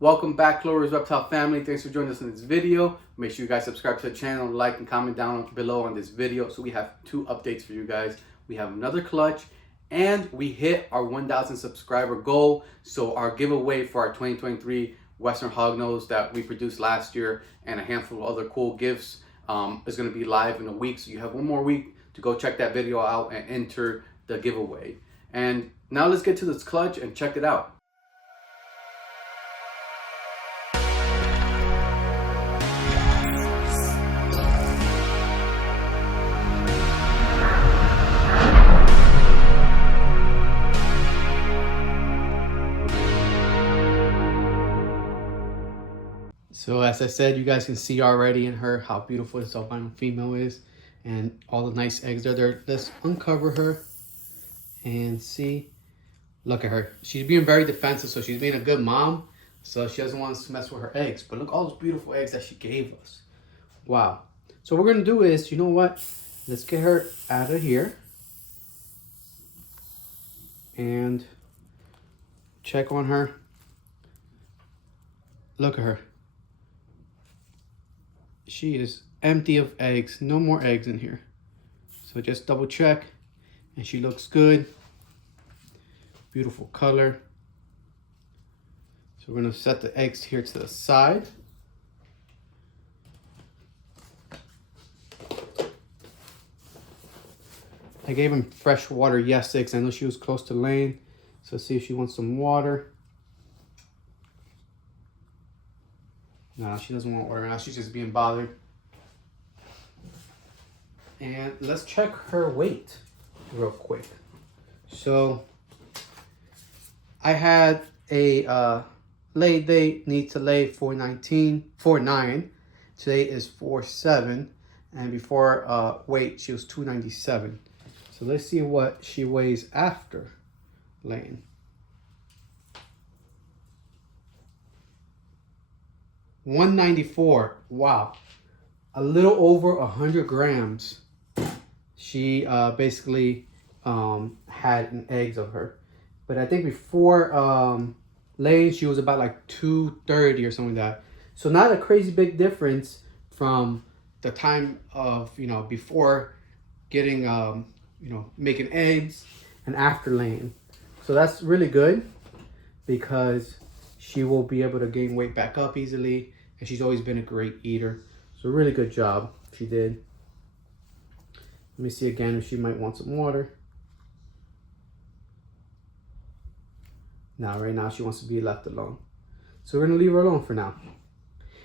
Welcome back, Clover's Reptile family. Thanks for joining us in this video. Make sure you guys subscribe to the channel, like and comment down below on this video. So we have two updates for you guys. We have another clutch and we hit our 1,000 subscriber goal. So our giveaway for our 2023 Western Hognose that we produced last year and a handful of other cool gifts is going to be live in a week. So you have one more week to go check that video out and enter the giveaway. And now let's get to this clutch and check it out. So as I said, you guys can see already in her how beautiful this albino female is and all the nice eggs are there. Let's uncover her and see. Look at her. She's being very defensive, so she's being a good mom. So she doesn't want us to mess with her eggs. But look, all those beautiful eggs that she gave us. Wow. So what we're going to do is, you know what? Let's get her out of here. And check on her. Look at her. She is empty of eggs. No more eggs in here. So just double check. And she looks good. Beautiful color. So we're going to set the eggs here to the side. I gave him fresh water yesterday because I know she was close to laying. So let's see if she wants some water. No, she doesn't want water now. She's just being bothered. And let's check her weight real quick. So I had a lay date, need to lay 4.9. Today is 4.7. And before weight, she was 297. So let's see what she weighs after laying. 194. Wow, a little over 100 grams. She basically had in eggs of her, but I think before laying she was about like 230 or something like that. So not a crazy big difference from the time of before getting making eggs and after laying. So that's really good because she will be able to gain weight back up easily. And she's always been a great eater. So really good job she did. Let me see again if she might want some water. Now, right now she wants to be left alone. So we're gonna leave her alone for now.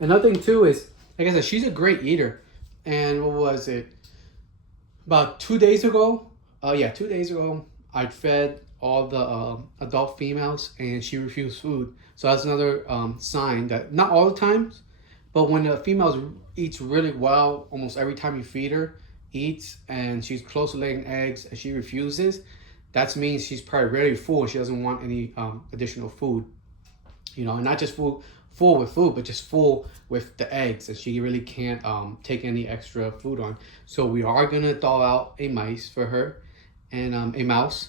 Another thing too is, like I said, she's a great eater. And what was it? About 2 days ago, 2 days ago, I fed all the adult females and she refused food. So that's another sign that not all the times, but when the female eats really well, almost every time you feed her, eats, and she's close to laying eggs and she refuses, that means she's probably very full. She doesn't want any additional food, and not just full with food, but just full with the eggs, and she really can't take any extra food on. So we are gonna thaw out a mice for her and a mouse,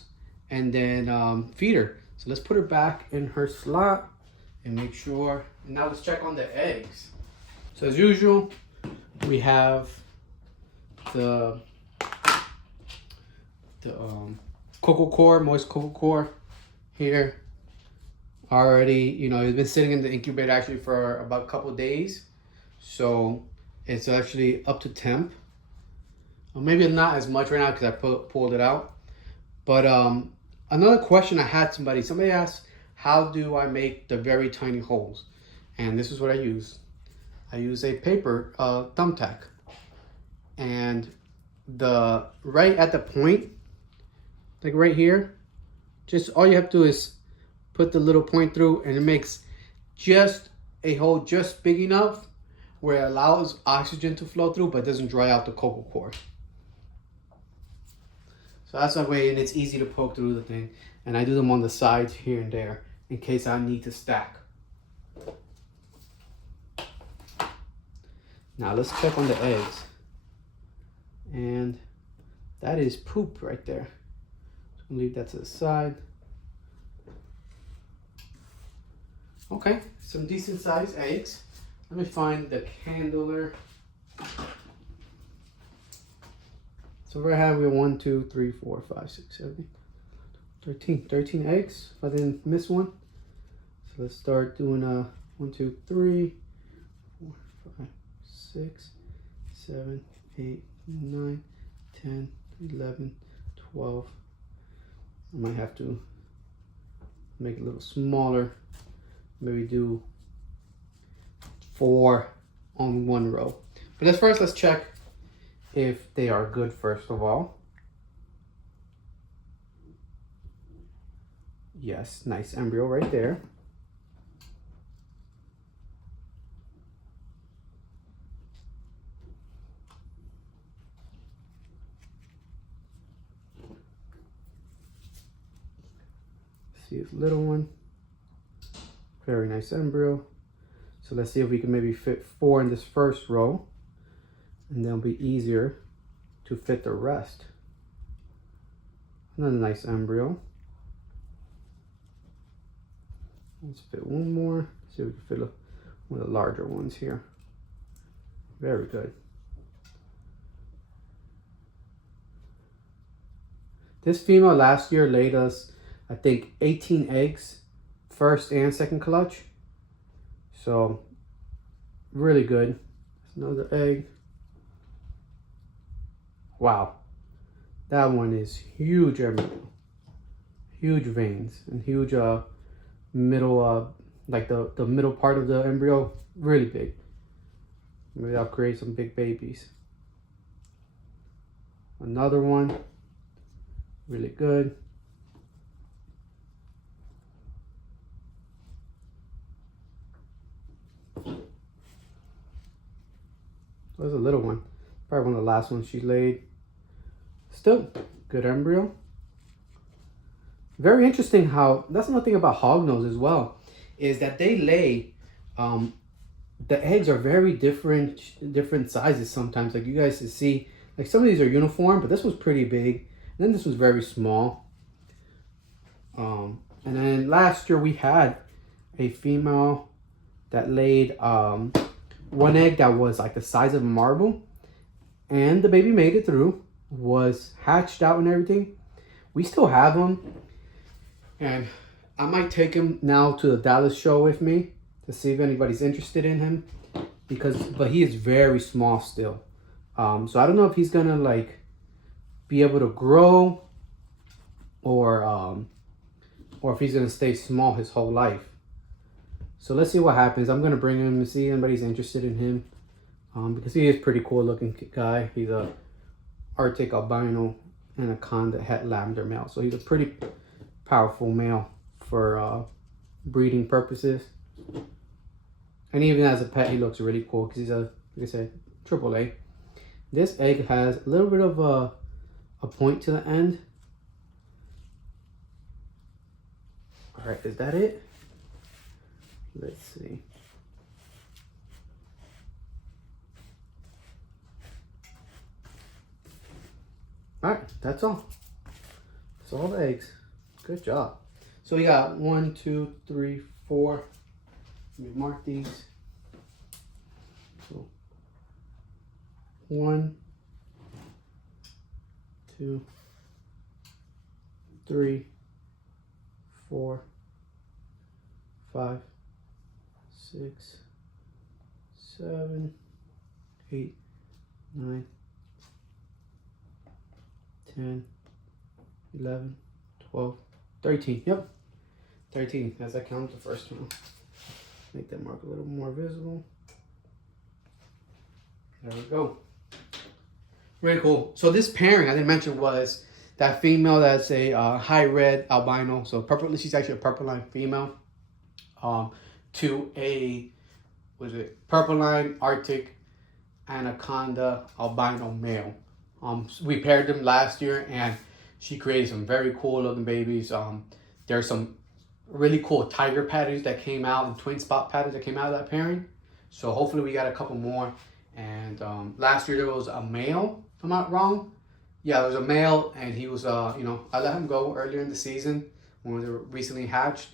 and then feed her. So let's put her back in her slot and make sure. And now let's check on the eggs. So as usual, we have the cocoa core, moist cocoa core here. Already, it's been sitting in the incubator actually for about a couple of days. So it's actually up to temp. Or maybe not as much right now because I pulled it out. But another question I had, somebody asked, how do I make the very tiny holes? And this is what I use. I use a paper thumbtack. And right at the point, like right here, just all you have to do is put the little point through, and it makes just a hole just big enough where it allows oxygen to flow through, but doesn't dry out the cocoa core. So that's that way, and it's easy to poke through the thing. And I do them on the sides here and there in case I need to stack. Now let's check on the eggs. And that is poop right there. So I'm gonna leave that to the side. Okay, some decent sized eggs. Let me find the candler. So we're having 1, 2, 3, 4, 5, 6, 7, 13 eggs. If I didn't miss one. So let's start doing 1, 2, 3, 4, 5, 6, 7, 8, 9, 10, 11, 12. I might have to make it a little smaller. Maybe do 4 on one row. But let's check if they are good first of all. Yes, nice embryo right there. See this little one. Very nice embryo. So let's see if we can maybe fit 4 in this first row, and then it'll be easier to fit the rest. Another nice embryo. Let's fit one more. See if we can fit one of the larger ones here. Very good. This female last year laid us, I think, 18 eggs, first and second clutch. So really good. Another egg. Wow, that one is huge embryo, huge veins, and huge middle, like the middle part of the embryo, really big. Maybe that'll create some big babies. Another one, really good. There's a little one, probably one of the last ones she laid. Still good embryo. Very interesting how, that's another thing about hognose as well, is that they lay, the eggs are very different sizes sometimes. Like you guys can see, like some of these are uniform, but this was pretty big. And then this was very small. And then last year we had a female that laid one egg that was like the size of a marble, and the baby made it through, was hatched out and everything. We still have him, and I might take him now to the Dallas show with me to see if anybody's interested in him, but he is very small still. So I don't know if he's gonna like be able to grow, or if he's gonna stay small his whole life. So let's see what happens. I'm gonna bring him and see if anybody's interested in him, because he is pretty cool looking guy. He's a Arctic albino anaconda het lavender male, so he's a pretty powerful male for breeding purposes. And even as a pet, he looks really cool because he's a, like I said, AAA. This egg has a little bit of a point to the end. All right, is that it? Let's see. All right, that's all. That's all the eggs. Good job. So we got 1, 2, 3, 4. Let me mark these. So 1, 2, 3, 4, 5, 6, 7, 8, 9, 10, 11, 12, 13. Yep, 13 as I count the first one. Make that mark a little more visible. There we go. Really cool. So this pairing I didn't mention was that female that's a high red albino. So purple, she's actually a purple line female. To a, was it purple line Arctic anaconda albino male. We paired them last year, and she created some very cool looking babies. There's some really cool tiger patterns that came out, and twin spot patterns that came out of that pairing. So hopefully we got a couple more. And last year there was a male, if I'm not wrong. Yeah, there was a male, and he was, I let him go earlier in the season when they were recently hatched.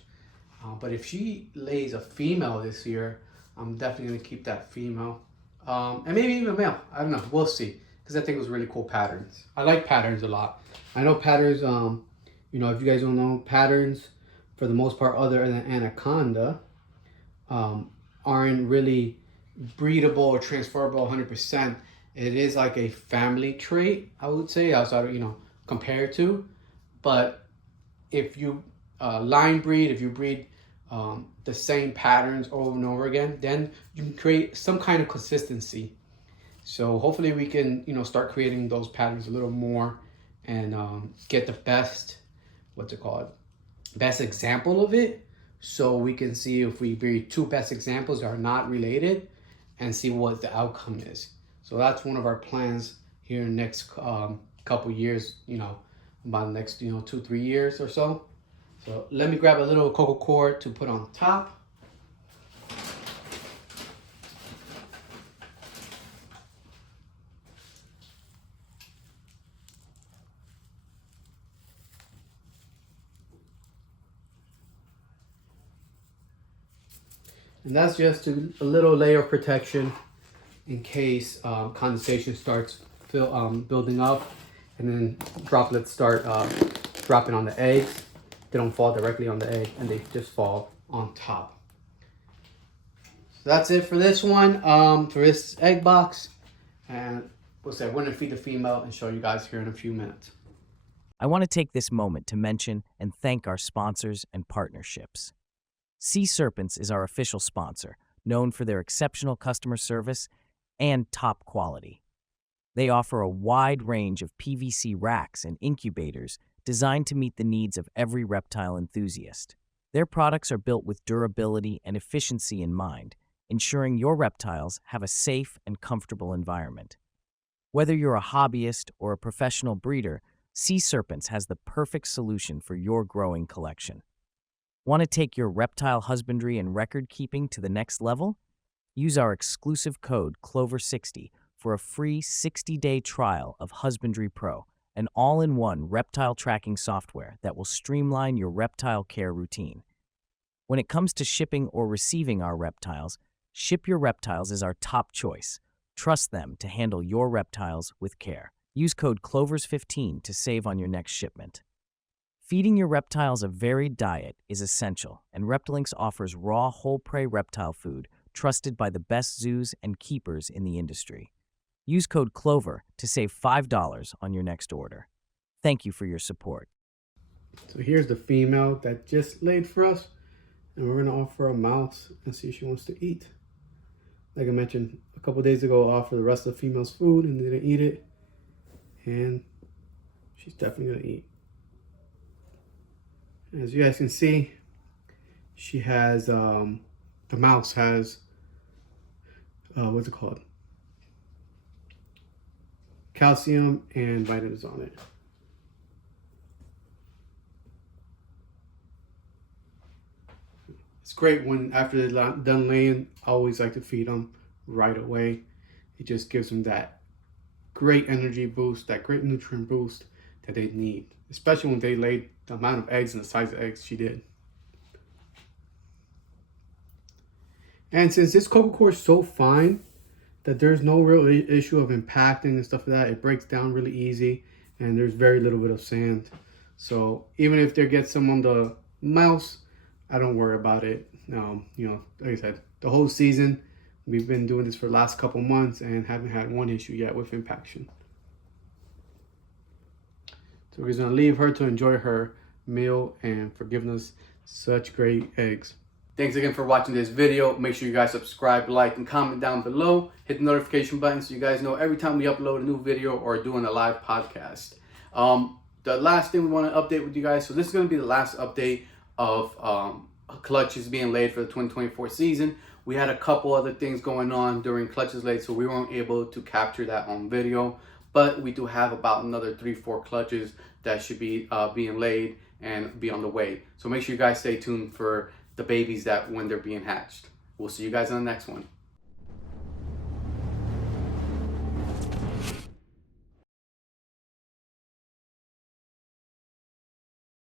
But if she lays a female this year, I'm definitely going to keep that female. And maybe even a male. I don't know. We'll see. Because I think it was really cool patterns. I like patterns a lot. I know patterns, you know, if you guys don't know, patterns, for the most part, other than anaconda, aren't really breedable or transferable 100%. It is like a family trait, I would say, outside of, you know, compared to. But if you line breed, if you breed the same patterns over and over again, then you can create some kind of consistency. So hopefully we can, you know, start creating those patterns a little more and get the best, what's it called, best example of it. So we can see if we breed two best examples that are not related and see what the outcome is. So that's one of our plans here in the next couple years, you know, about the next, you know, 2-3 years or so. So let me grab a little cocoa cord to put on top. And that's just a little layer of protection in case condensation starts building up and then droplets start dropping on the eggs. They don't fall directly on the egg and they just fall on top. So that's it for this one, for this egg box. And we'll say we're gonna feed the female and show you guys here in a few minutes. I want to take this moment to mention and thank our sponsors and partnerships. Sea Serpents is our official sponsor, known for their exceptional customer service and top quality. They offer a wide range of PVC racks and incubators designed to meet the needs of every reptile enthusiast. Their products are built with durability and efficiency in mind, ensuring your reptiles have a safe and comfortable environment. Whether you're a hobbyist or a professional breeder, Sea Serpents has the perfect solution for your growing collection. Want to take your reptile husbandry and record keeping to the next level? Use our exclusive code CLOVER60 for a free 60-day trial of Husbandry Pro, an all-in-one reptile tracking software that will streamline your reptile care routine. When it comes to shipping or receiving our reptiles, Ship Your Reptiles is our top choice. Trust them to handle your reptiles with care. Use code CLOVERS15 to save on your next shipment. Feeding your reptiles a varied diet is essential, and Reptilinks offers raw, whole-prey reptile food trusted by the best zoos and keepers in the industry. Use code CLOVER to save $5 on your next order. Thank you for your support. So here's the female that just laid for us, and we're gonna offer a mouse and see if she wants to eat. Like I mentioned a couple days ago, I offered the rest of the female's food and they didn't eat it, and she's definitely gonna eat. As you guys can see, she has, the mouse has, what's it called? Calcium and vitamins on it. It's great when after they're done laying, I always like to feed them right away. It just gives them that great energy boost, that great nutrient boost that they need, especially when they laid the amount of eggs and the size of eggs she did. And since this cocoa core is so fine that there's no real issue of impacting and stuff like that, it breaks down really easy and there's very little bit of sand. So even if there gets some on the mouse, I don't worry about it. You know, like I said, the whole season, we've been doing this for the last couple months and haven't had one issue yet with impaction. So we're just gonna leave her to enjoy her meal and for giving us such great eggs. Thanks again for watching this video. Make sure you guys subscribe, like, and comment down below. Hit the notification button so you guys know every time we upload a new video or doing a live podcast. The last thing we want to update with you guys, so this is going to be the last update of clutches being laid for the 2024 season. We had a couple other things going on during clutches laid, so we weren't able to capture that on video. But we do have about another 3-4 clutches that should be being laid and be on the way. So make sure you guys stay tuned for the babies that when they're being hatched. We'll see you guys on the next one.